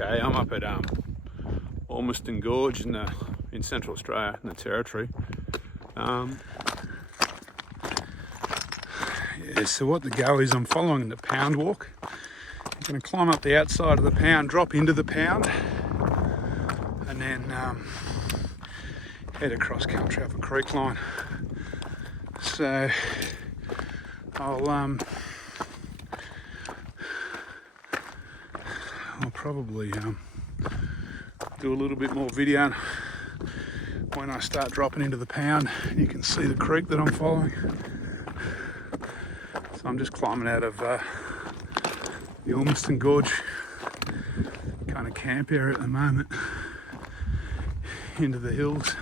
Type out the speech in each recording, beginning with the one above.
Okay, I'm up at Ormiston Gorge in Central Australia, in the Territory. Yeah, so what the go is, I'm following the pound walk. I'm going to climb up the outside of the pound, drop into the pound, and then head across country up a creek line. So I'll probably do a little bit more video when I start dropping into the pound. You can see the creek that I'm following. So I'm just climbing out of the Ormiston Gorge kind of camp area at the moment into the hills.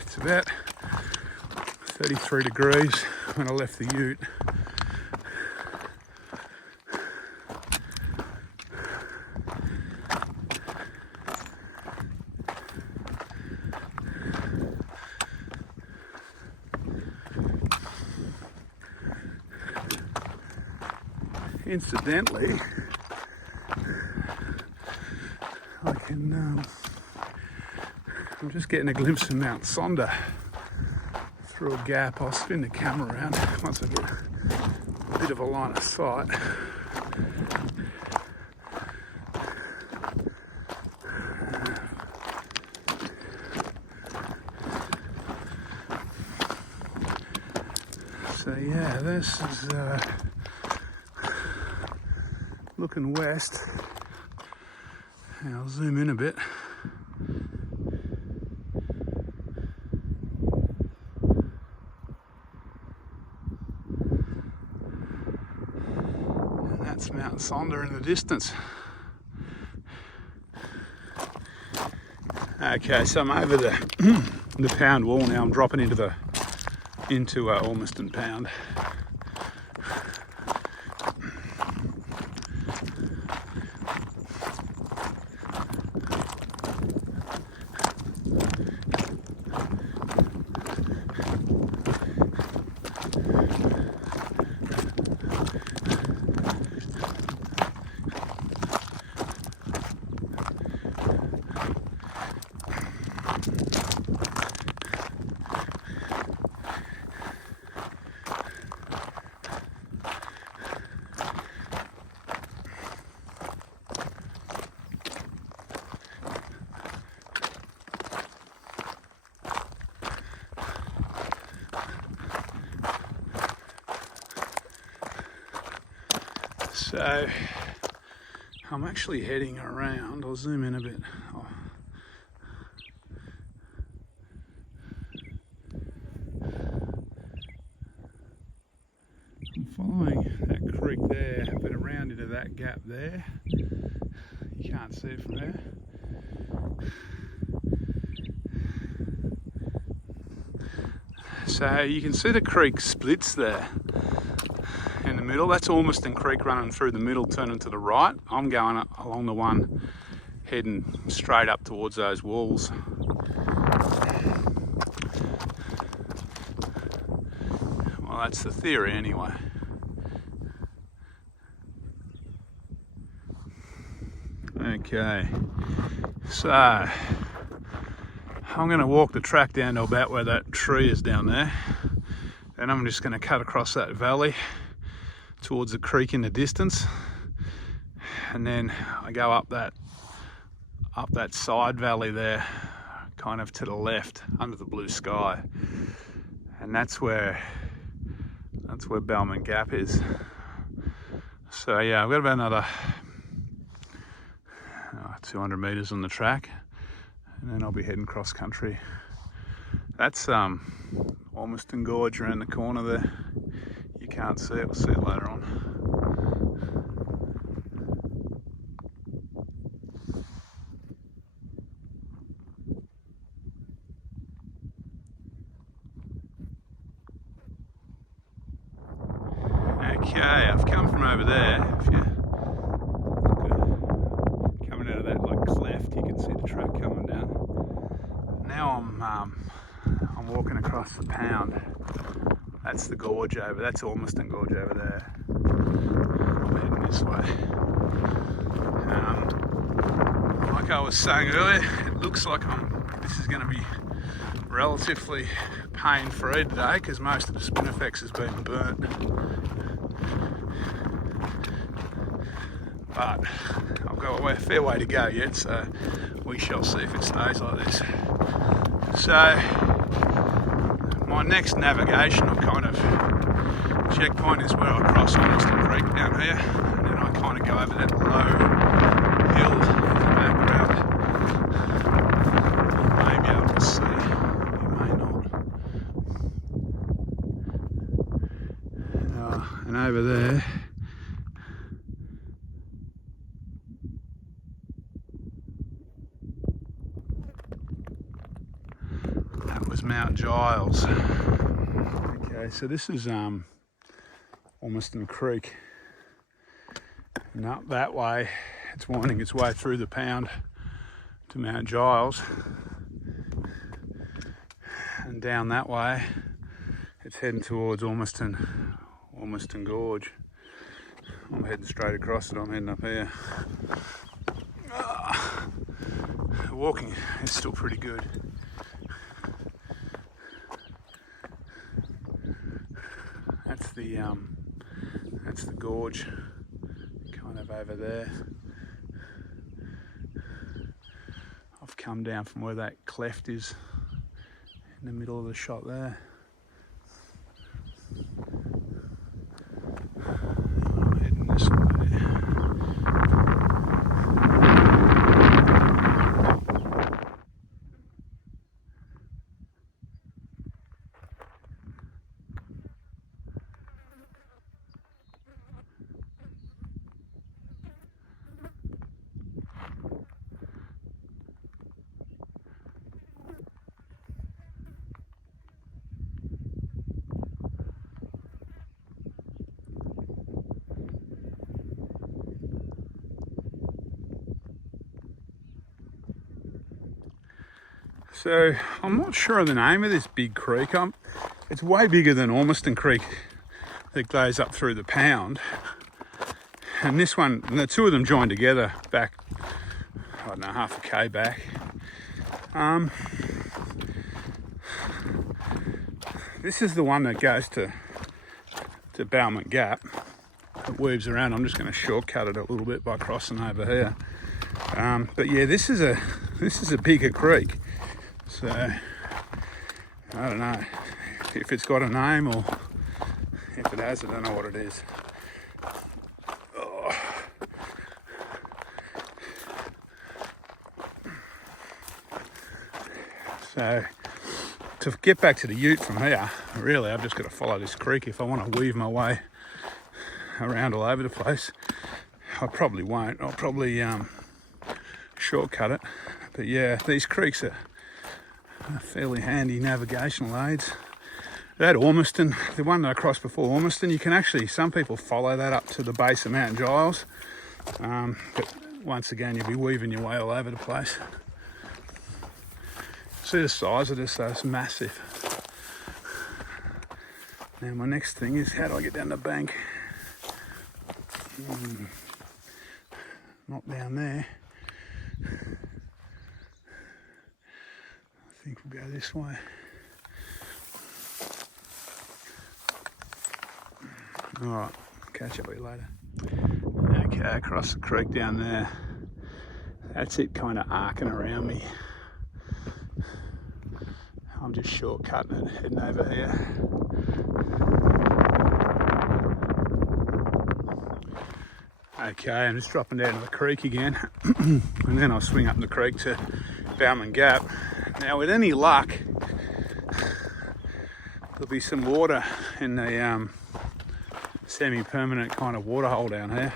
It's about 33 degrees when I left the ute. Incidentally, I'm just getting a glimpse of Mount Sonder through a gap. I'll spin the camera around once I get a bit of a line of sight. So yeah, this is looking west, and I'll zoom in a bit. And that's Mount Sonder in the distance. Okay, so I'm over the pound wall now. I'm dropping into Ormiston Pound. So I'm actually heading around. I'll zoom in a bit. I'm following that creek there, but around into that gap there. You can't see it from there. So you can see the creek splits there in the middle. That's Ormiston Creek running through the middle, turning to the right. I'm going up along the one heading straight up towards those walls. Well, that's the theory anyway. Okay, so I'm going to walk the track down to about where that tree is down there, and I'm just going to cut across that valley towards the creek in the distance, and then I go up that side valley there, kind of to the left under the blue sky, and that's where Bowmans Gap is. So yeah, I've got about another 200 meters on the track, and then I'll be heading cross country. That's Ormiston Gorge around the corner there. You can't see it, we'll see it later on. Okay, I've come from over there. If you coming out of that like cleft, you can see the track coming down. Now I'm walking across the pound. That's the gorge over. That's Ormiston Gorge over there. I'm heading this way. like I was saying earlier, it looks like this is going to be relatively pain-free today because most of the Spinifex has been burnt. But I've got a fair way to go yet, so we shall see if it stays like this. So my next navigational kind of checkpoint is where I cross Ormiston Creek down here, and then I kind of go over that low hill in the background. You may be able to see, you may not. And over there, that was Mount Giles. Okay, so this is Ormiston Creek, and up that way it's winding its way through the pound to Mount Giles, and down that way it's heading towards Ormiston Gorge. I'm heading straight across it, I'm heading up here. Walking is still pretty good. That's the gorge, kind of over there. I've come down from where that cleft is in the middle of the shot there. I'm heading this way. So I'm not sure of the name of this big creek. It's way bigger than Ormiston Creek that goes up through the pound. And this one, and the two of them join together back, I don't know, half a K back. This is the one that goes to Bowmans Gap. It weaves around. I'm just going to shortcut it a little bit by crossing over here. But yeah, this is a bigger creek. So, I don't know if it's got a name or if it has, I don't know what it is. Oh. So, to get back to the ute from here, really I've just got to follow this creek if I want to weave my way around all over the place. I probably won't. I'll probably shortcut it. But yeah, these creeks are fairly handy navigational aids. That Ormiston, the one that I crossed before Ormiston, you can actually, some people follow that up to the base of Mount Giles. But once again, you'll be weaving your way all over the place. See the size of this though, it's massive. Now my next thing is, how do I get down the bank? Not down there. I think we'll go this way. Alright, catch up with you later. Okay, across the creek down there. That's it kind of arcing around me. I'm just shortcutting it, heading over here. Okay, I'm just dropping down to the creek again. And then I'll swing up the creek to Bowmans Gap. Now with any luck, there'll be some water in the semi-permanent kind of water hole down here.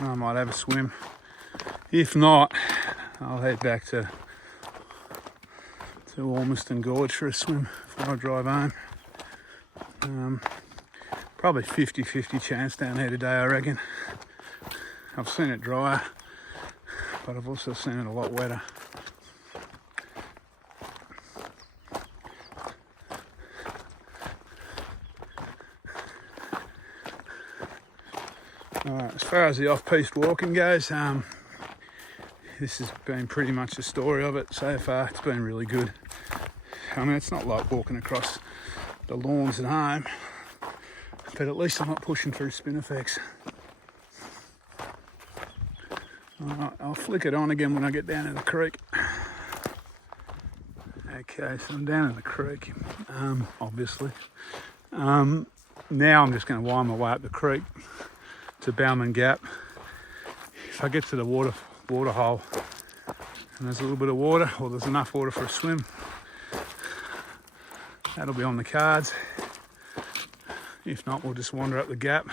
I might have a swim. If not, I'll head back to Ormiston Gorge for a swim before I drive home. Probably 50-50 chance down here today, I reckon. I've seen it drier, but I've also seen it a lot wetter. Alright, as far as the off-piste walking goes, this has been pretty much the story of it so far. It's been really good. I mean, it's not like walking across the lawns at home, but at least I'm not pushing through Spinifex. Alright, I'll flick it on again when I get down in the creek. Okay, so I'm down in the creek, obviously. Now I'm just going to wind my way up the creek to Bowmans Gap. If I get to the water hole and there's a little bit of water, or there's enough water for a swim, that'll be on the cards. If not, we'll just wander up the gap.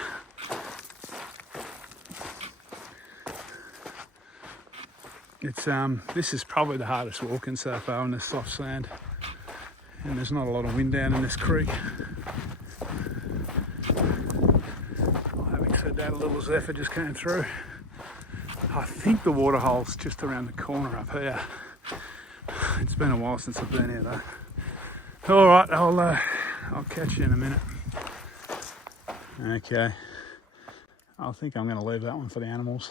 This is probably the hardest walking so far on this soft sand, and there's not a lot of wind down in this creek. Well, having said that, a little zephyr just came through. I think the water hole's just around the corner up here. It's been a while since I've been here though. All right, I'll catch you in a minute. Okay, I think I'm going to leave that one for the animals.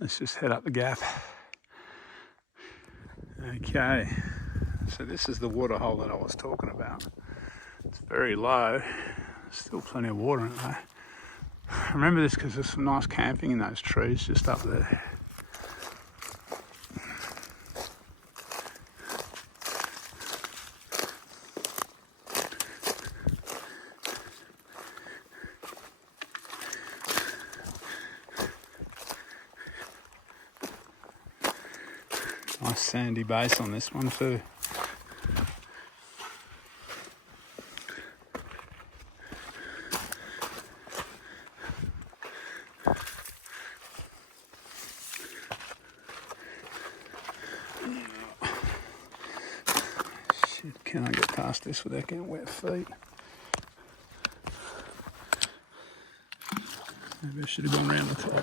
Let's just head up the gap. Okay, so this is the water hole that I was talking about. It's very low, still plenty of water in it though. I remember this because there's some nice camping in those trees just up there. Nice sandy base on this one too. Shit, can I get past this without getting wet feet? Maybe I should have gone around the top.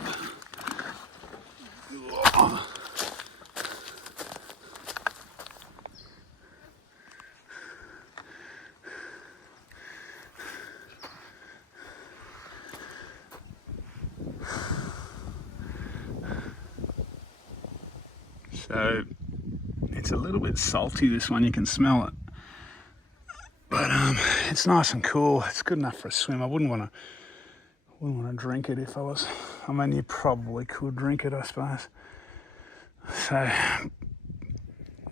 So it's a little bit salty, this one, you can smell it. But it's nice and cool. It's good enough for a swim. I wouldn't want to drink it if I was. I mean, you probably could drink it, I suppose. So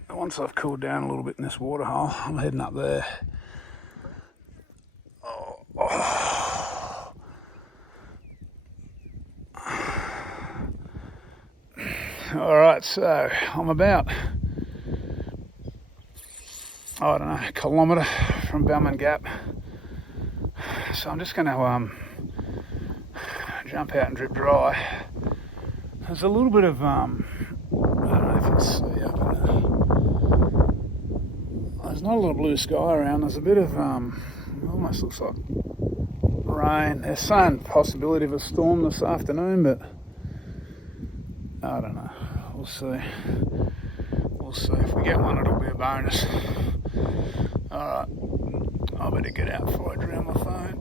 once I've cooled down a little bit in this water hole, I'm heading up there. All right, so I'm about, I don't know, a kilometre from Bowmans Gap. So I'm just going to jump out and drip dry. There's a little bit of, I don't know if you can see up in there. There's not a lot of blue sky around. There's a bit of, almost looks like rain. There's some possibility of a storm this afternoon, but I don't know. We'll see. We'll see. If we get one, it'll be a bonus. Alright. I better get out before I drown my phone.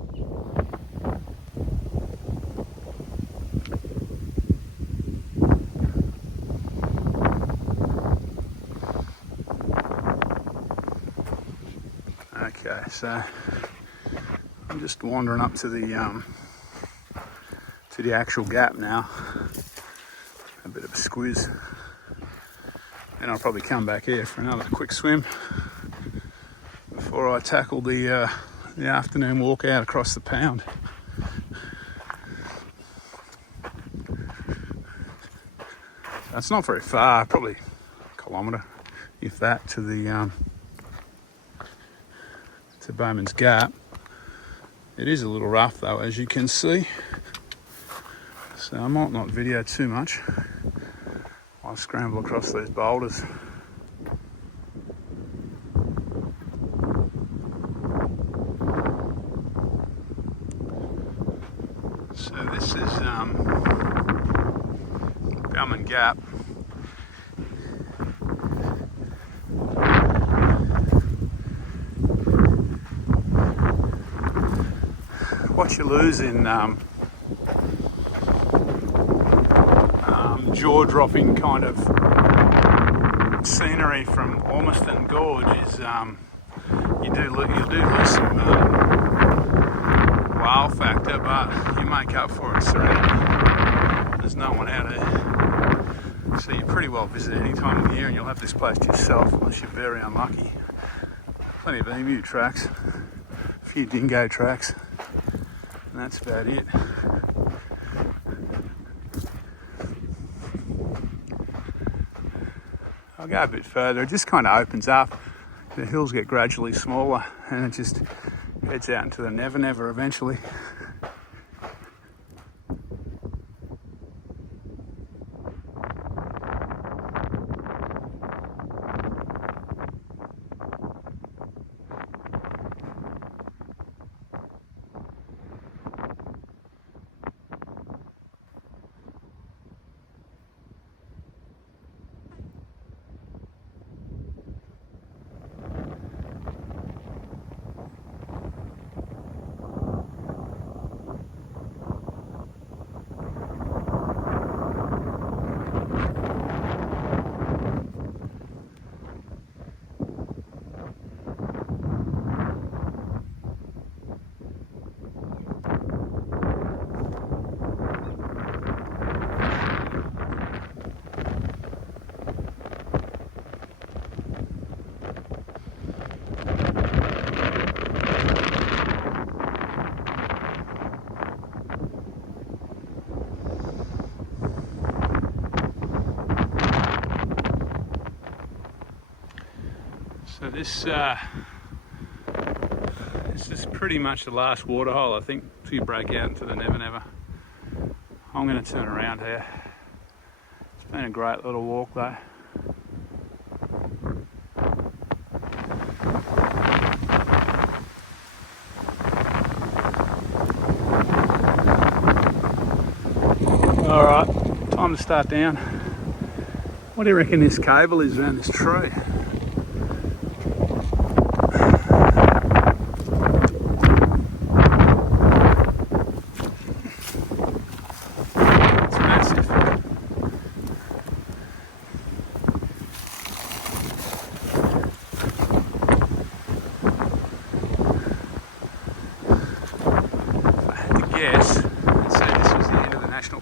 Okay, so I'm just wandering up to the actual gap now. A bit of a squiz, and I'll probably come back here for another quick swim before I tackle the afternoon walk out across the pound. That's not very far, probably a kilometre, if that, to the to Bowmans Gap. It is a little rough though, as you can see. So I might not video too much. I'll scramble across these boulders. So this is Bowmans Gap. What you lose in jaw-dropping kind of scenery from Ormiston Gorge is you do lose some wow factor, but you make up for it surrounding. There's no one out there, so you're pretty well visited any time of the year, and you'll have this place to yourself unless you're very unlucky. Plenty of emu tracks, a few dingo tracks, and that's about it. I'll go a bit further. It just kind of opens up. The hills get gradually smaller, and it just heads out into the Never Never eventually. So this is pretty much the last waterhole, I think, till you break out into the Never Never. I'm going to turn around here. It's been a great little walk though. Alright, time to start down. What do you reckon this cable is around this tree?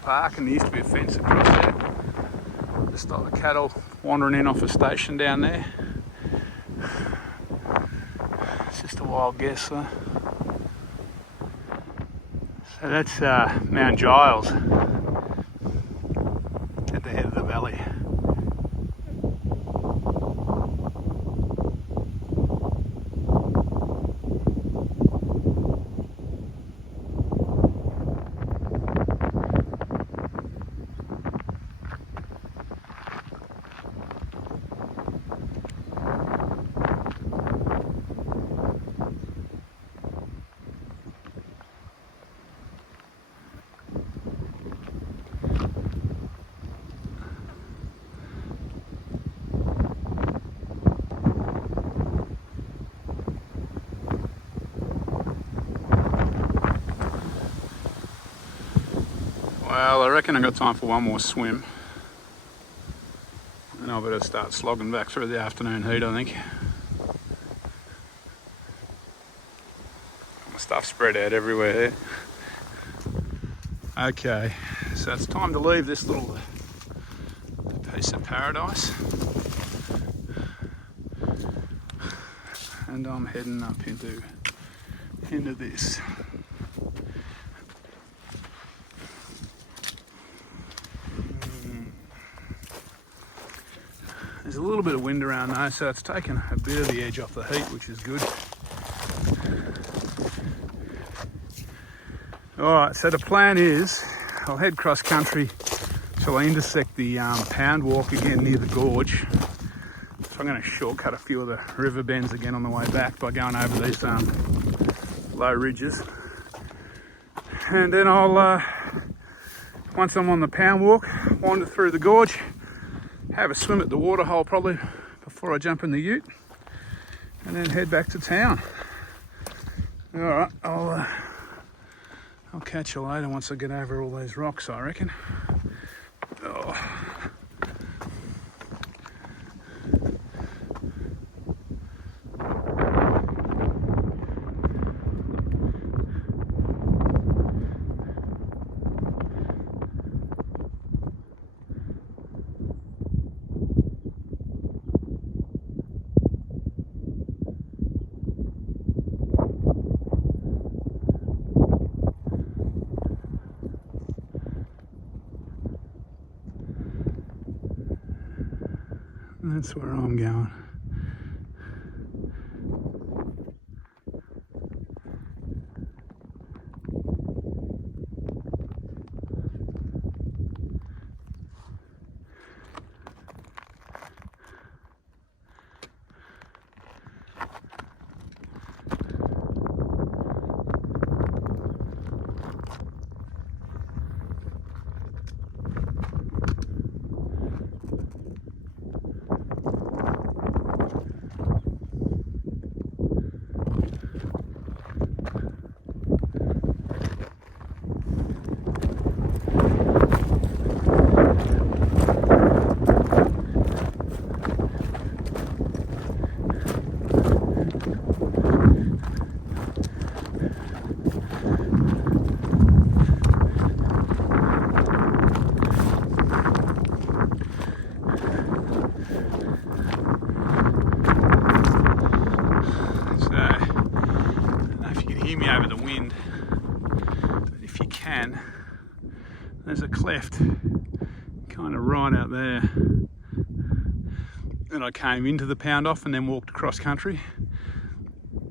Park, and there used to be a fence across there. Just like the cattle wandering in off a station down there. It's just a wild guess though. So that's Mount Giles at the head of the valley. Well, I reckon I've got time for one more swim. And I better start slogging back through the afternoon heat, I think. My stuff spread out everywhere here. Okay, so it's time to leave this little piece of paradise. And I'm heading up into this. There's a little bit of wind around though, so it's taken a bit of the edge off the heat, which is good. Alright, so the plan is I'll head cross country till I intersect the pound walk again near the gorge. So I'm going to shortcut a few of the river bends again on the way back by going over these low ridges. And then I'll, once I'm on the pound walk, wander through the gorge, have a swim at the waterhole probably before I jump in the ute, and then head back to town. Alright, I'll catch you later once I get over all those rocks, I reckon. Oh. That's where I'm going. There's a cleft kind of right out there, and I came into the pound off and then walked across country.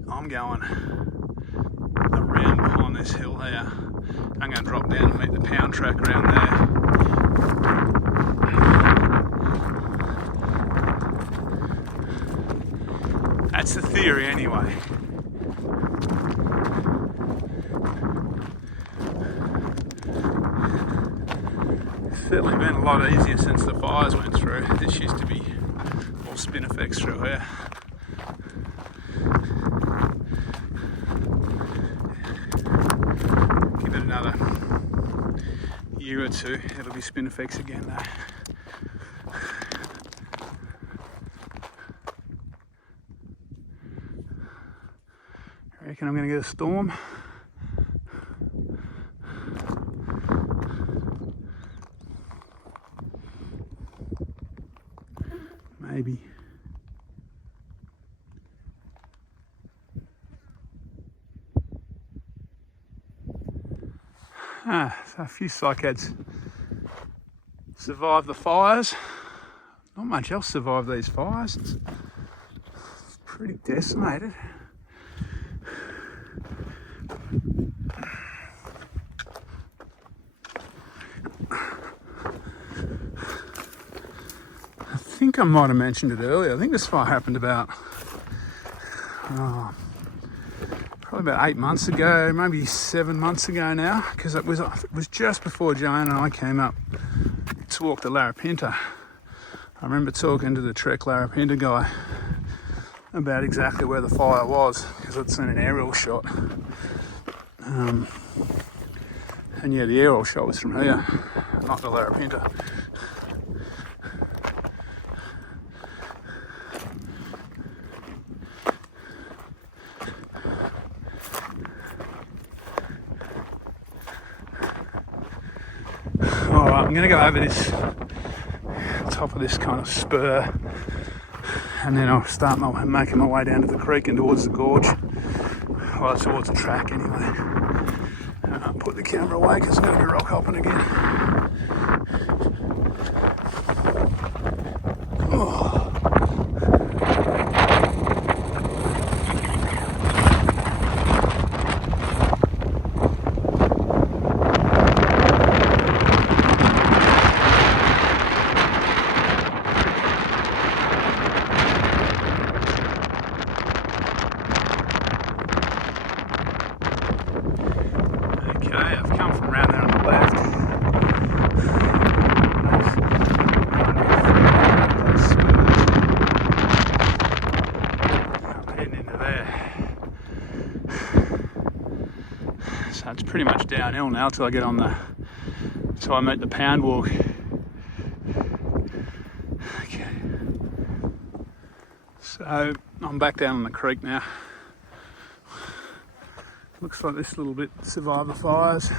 I'm going around behind this hill here. I'm going to drop down and meet the pound track around there. That's the theory anyway. Certainly been a lot easier since the fires went through. This used to be all Spinifex through here. Give it another year or two, it'll be Spinifex again though. I reckon I'm going to get a storm. Maybe. So a few cycads survived the fires. Not much else survived these fires. It's pretty decimated. I think I might have mentioned it earlier. I think this fire happened about probably about 8 months ago, maybe 7 months ago now, because it was just before Joanne and I came up to walk the Larapinta. I remember talking to the Trek Larapinta guy about exactly where the fire was, because I'd seen an aerial shot. And yeah, the aerial shot was from here, not the Larapinta. Alright, I'm going to go over this top of this kind of spur, and then I'll start making my way down to the creek and towards the gorge. Well, towards the track anyway. And I'll put the camera away because I'm going to be rock hopping again. Oh. I've come from around there on the left. I'm heading into there. So it's pretty much downhill now till I get on till I meet the pound walk. Okay. So I'm back down on the creek now. Looks like this little bit survived the fires.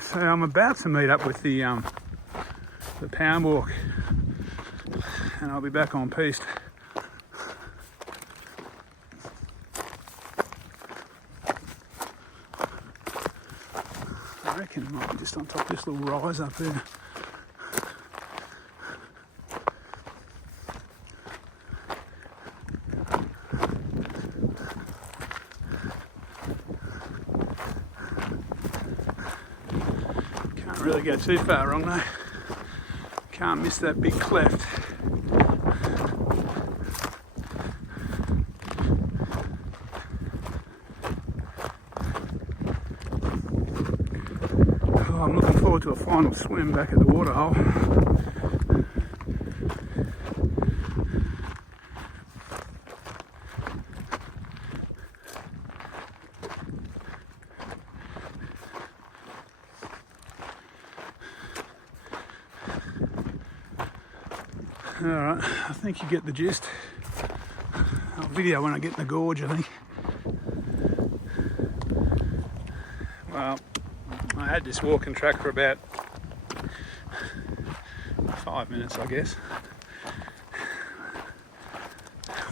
So I'm about to meet up with the pound walk, and I'll be back on piste. I reckon it might be just on top of this little rise up there. Can't really go too far wrong though. Can't miss that big cleft. Oh, I'm looking forward to a final swim back at the waterhole. Alright, I think you get the gist. I'll video when I get in the gorge, I think. Well, I had this walking track for about 5 minutes, I guess.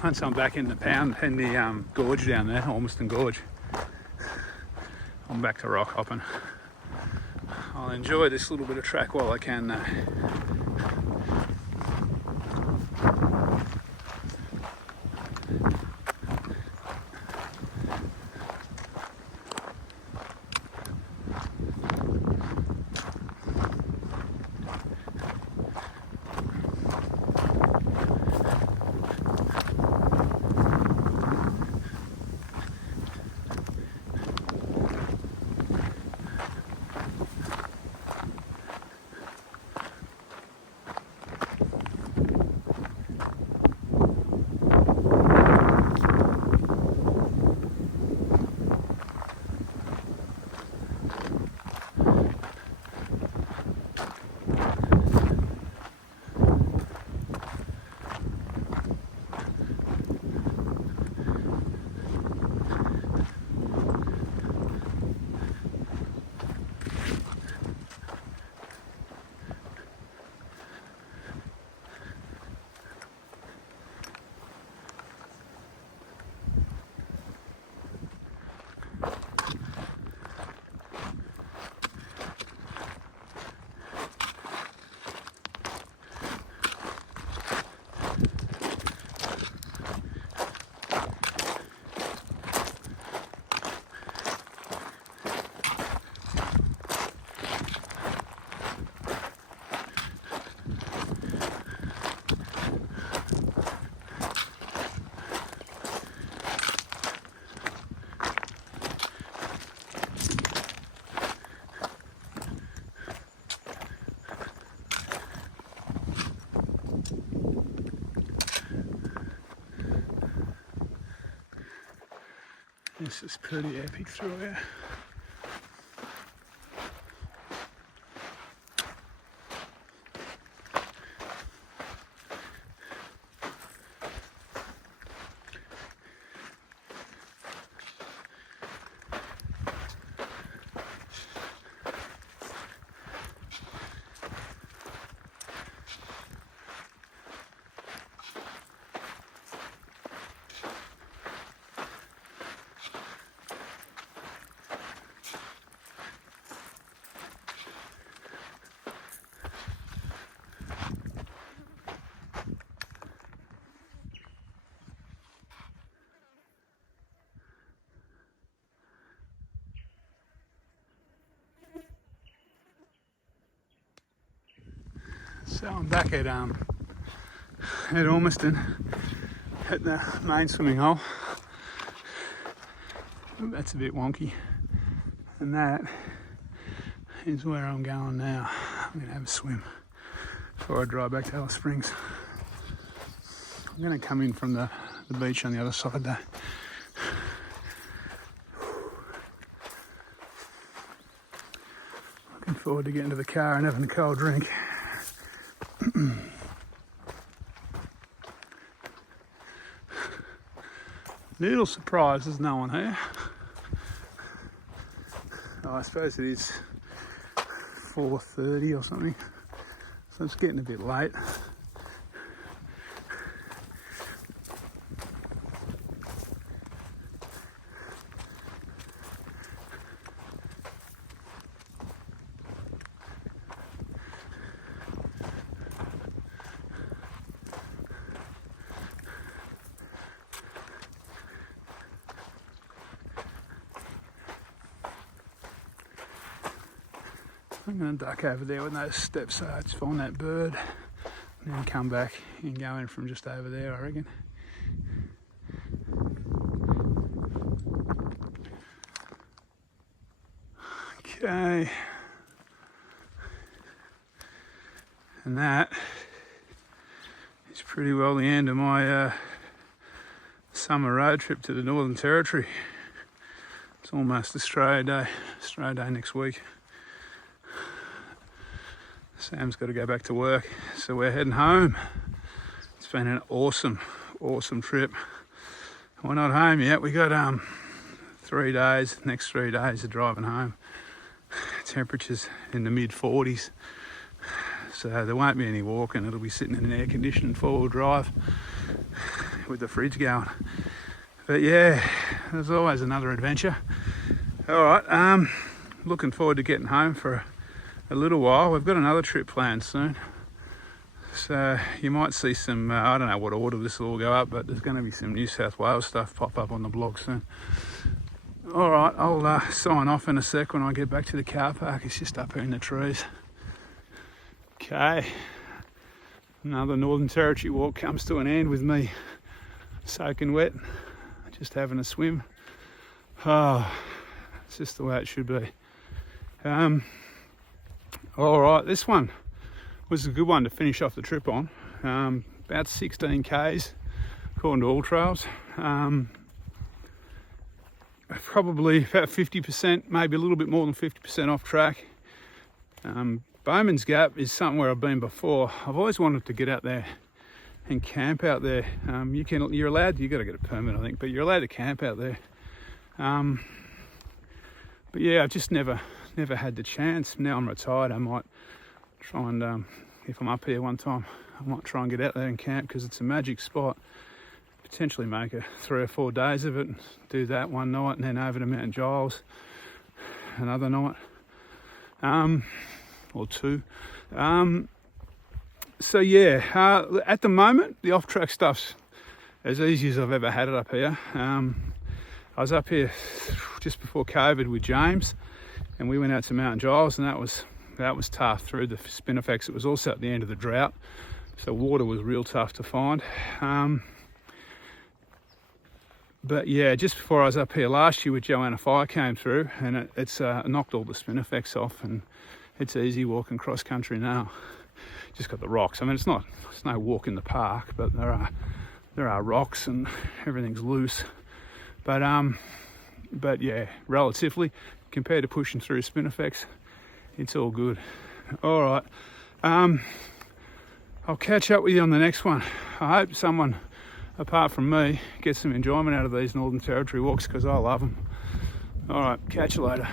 Once I'm back in the gorge down there, Ormiston Gorge, I'm back to rock hopping. I'll enjoy this little bit of track while I can though. This is pretty epic through here. So I'm back at Ormiston at the main swimming hole. That's a bit wonky, and that is where I'm going now. I'm going to have a swim before I drive back to Alice Springs. I'm going to come in from the beach on the other side though. Looking forward to getting to the car and having a cold drink. Little surprised there's no one here. Oh, I suppose it is 4:30 or something, so it's getting a bit late. I'm going to duck over there with those steps, so just find that bird and then come back and go in from just over there, I reckon. Okay. And that is pretty well the end of my summer road trip to the Northern Territory. It's almost Australia Day next week. Sam's got to go back to work, so we're heading home. It's been an awesome trip. We're not home yet. We got 3 days, next 3 days of driving home. Temperatures in the mid-40s, so there won't be any walking. It'll be sitting in an air-conditioned four-wheel drive with the fridge going. But yeah, there's always another adventure. All right, looking forward to getting home for a little while. We've got another trip planned soon, so you might see some, I don't know what order this will all go up, but there's going to be some New South Wales stuff pop up on the blog soon. All right, I'll sign off in a sec when I get back to the car park. It's just up here in the trees. Okay, another Northern Territory walk comes to an end with me soaking wet, just having a swim. Oh, it's just the way it should be. All right, this one was a good one to finish off the trip on. About 16 Ks, according to All Trails. Probably about 50%, maybe a little bit more than 50% off track. Bowmans Gap is somewhere I've been before. I've always wanted to get out there and camp out there. You're allowed, you got to get a permit, I think, but you're allowed to camp out there. But yeah, I've just never had the chance. Now I'm retired, I might try and, if I'm up here one time, I might try and get out there and camp, because it's a magic spot. Potentially make 3 or 4 days of it, and do that one night, and then over to Mount Giles another night, or 2. So yeah, at the moment the off-track stuff's as easy as I've ever had it up here. I was up here just before COVID with James, and we went out to Mount Giles, and that was tough through the Spinifex. It was also at the end of the drought, so water was real tough to find. But yeah, just before I was up here last year with Joanna, fire came through, and it's knocked all the Spinifex off, and it's easy walking cross country now. Just got the rocks. I mean, it's no walk in the park, but there are rocks and everything's loose. But yeah, relatively compared to pushing through Spinifex, it's all good. All right, I'll catch up with you on the next one. I hope someone apart from me gets some enjoyment out of these Northern Territory walks, because I love them. All right, catch you later.